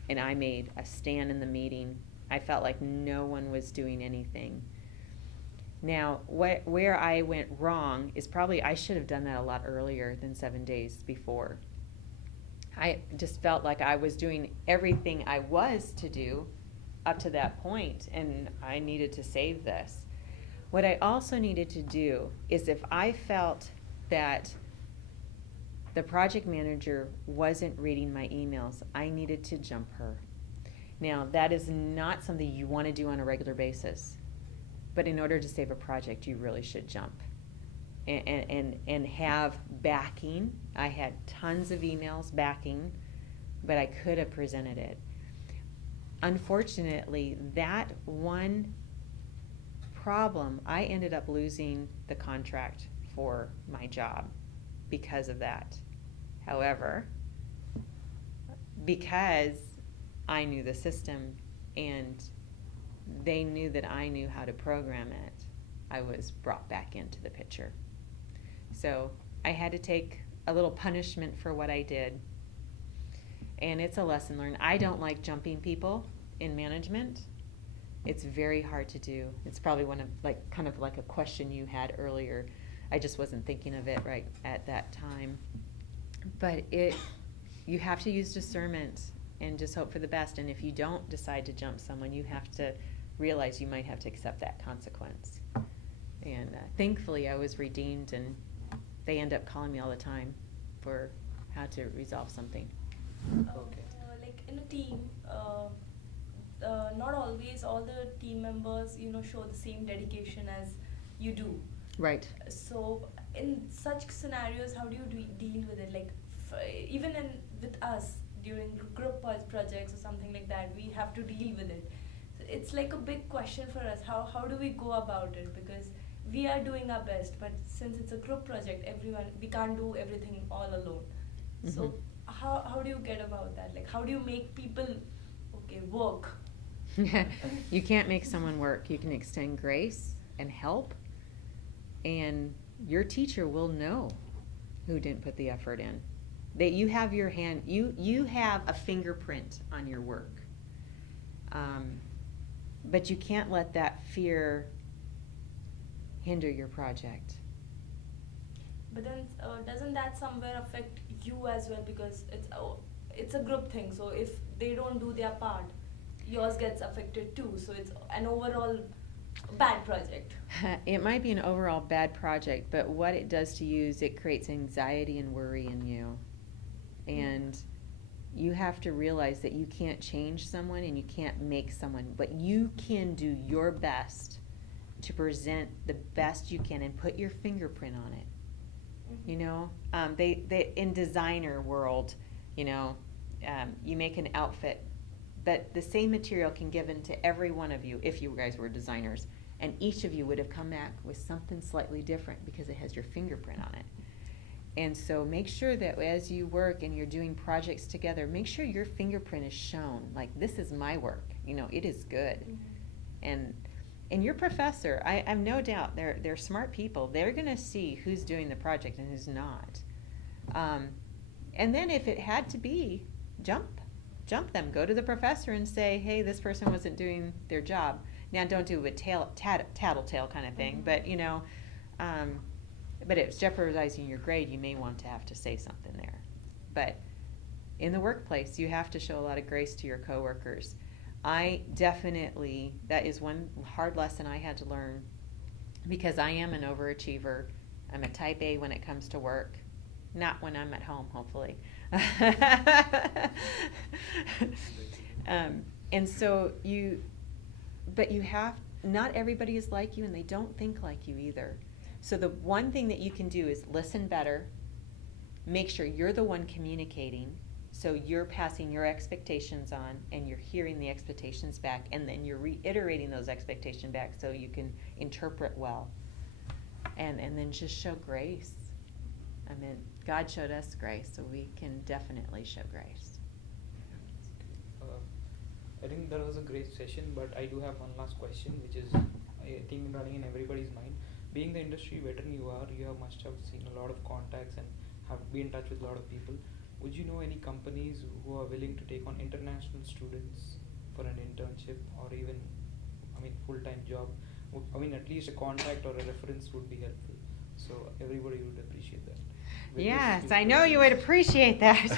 And I made a stand in the meeting. I felt like no one was doing anything. Now, where I went wrong is probably I should have done that a lot earlier than 7 days before. I just felt like I was doing everything I was to do up to that point, and I needed to save this. What I also needed to do is if I felt that the project manager wasn't reading my emails, I needed to jump her. Now, that is not something you want to do on a regular basis, but in order to save a project, you really should jump and have backing. I had tons of emails backing, but I could have presented it. Unfortunately, that one problem, I ended up losing the contract for my job because of that. However, because I knew the system and they knew that I knew how to program it, I was brought back into the picture. So I had to take a little punishment for what I did. And it's a lesson learned. I don't like jumping people in management. It's very hard to do. It's probably one of kind of like a question you had earlier. I just wasn't thinking of it right at that time. But you have to use discernment and just hope for the best. And if you don't decide to jump someone, you have to realize you might have to accept that consequence. And thankfully, I was redeemed, and they end up calling me all the time for how to resolve something. Like in a team, not always all the team members, show the same dedication as you do. Right. So in such scenarios, how do you deal with it? Like even with us during group projects or something like that, we have to deal with it. So it's like a big question for us. How do we go about it? Because we are doing our best, but since it's a group project, we can't do everything all alone. Mm-hmm. So how do you get about that? Like how do you make people work? You can't make someone work. You can extend grace and help, and your teacher will know who didn't put the effort in. That you have your hand, you have a fingerprint on your work, but you can't let that fear hinder your project. But then doesn't that somewhere affect you as well, because it's a group thing, so if they don't do their part, yours gets affected too, so it's an overall bad project. It might be an overall bad project, but what it does to you is it creates anxiety and worry in you. And you have to realize that you can't change someone and you can't make someone, but you can do your best to present the best you can and put your fingerprint on it. Mm-hmm. You know, they in designer world, you make an outfit, but the same material can given to every one of you, if you guys were designers, And each of you would have come back with something slightly different because it has your fingerprint on it. And so make sure that as you work and you're doing projects together, make sure your fingerprint is shown. Like, this is my work. It is good. And your professor, I have no doubt, they're smart people. They're going to see who's doing the project and who's not. And then if it had to be, jump them. Go to the professor and say, hey, this person wasn't doing their job. Now, don't do a tattletale kind of thing, but but if it's jeopardizing your grade, you may want to have to say something there. But in the workplace, you have to show a lot of grace to your coworkers. That is one hard lesson I had to learn, because I am an overachiever. I'm a type A when it comes to work. Not when I'm at home, hopefully. And so not everybody is like you, and they don't think like you either. So the one thing that you can do is listen better, make sure you're the one communicating, so you're passing your expectations on, and you're hearing the expectations back, and then you're reiterating those expectations back so you can interpret well. And then just show grace. I mean, God showed us grace, so we can definitely show grace. I think that was a great session, but I do have one last question, which is, I think, running in everybody's mind. Being the industry veteran you must have seen a lot of contacts and have been in touch with a lot of people. Would you know any companies who are willing to take on international students for an internship, or even, full-time job? At least a contact or a reference would be helpful. So everybody would appreciate that. Yes, I know you would appreciate that.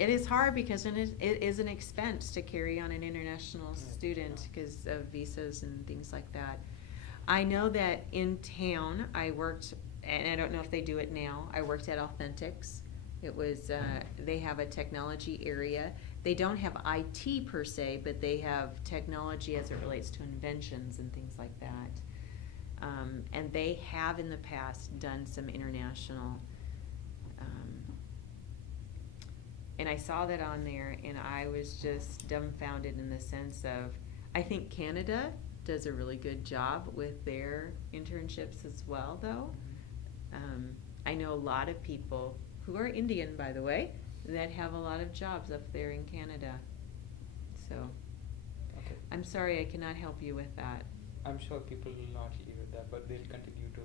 It is hard because it is an expense to carry on an international student because of visas and things like that. I know that in town I worked, and I don't know if they do it now, I worked at Authentics. It was, they have a technology area. They don't have IT per se, but they have technology as it relates to inventions and things like that. And they have in the past done some international, and I saw that on there, and I was just dumbfounded in the sense of, I think Canada does a really good job with their internships as well, though. I know a lot of people who are Indian, by the way, that have a lot of jobs up there in Canada. So, Okay. I'm sorry I cannot help you with that. I'm sure people will not leave it that, but they'll continue to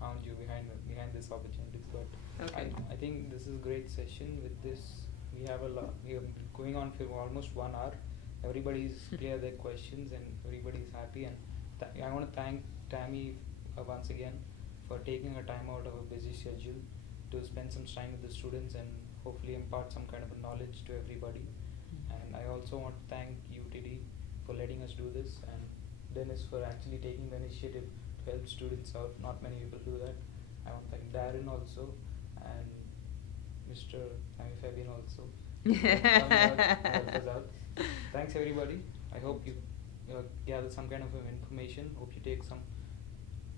hound you behind this opportunity. But Okay. I think this is a great session. With this, we have been going on for almost 1 hour. Everybody's clear their questions and everybody's happy. And I want to thank Tammy once again for taking her time out of a busy schedule to spend some time with the students and hopefully impart some kind of a knowledge to everybody. And I also want to thank UTD for letting us do this, and Dennis for actually taking the initiative to help students out. Not many people do that. I want to thank Darren also, and Mr. Tammy Fabian also. Coming out to help us out. Thanks everybody. I hope you gather some kind of information. Hope you take some,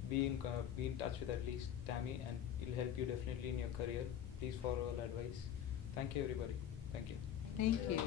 be in touch with at least Tammy, and it'll help you definitely in your career. Please follow all advice. Thank you everybody. Thank you. Thank you.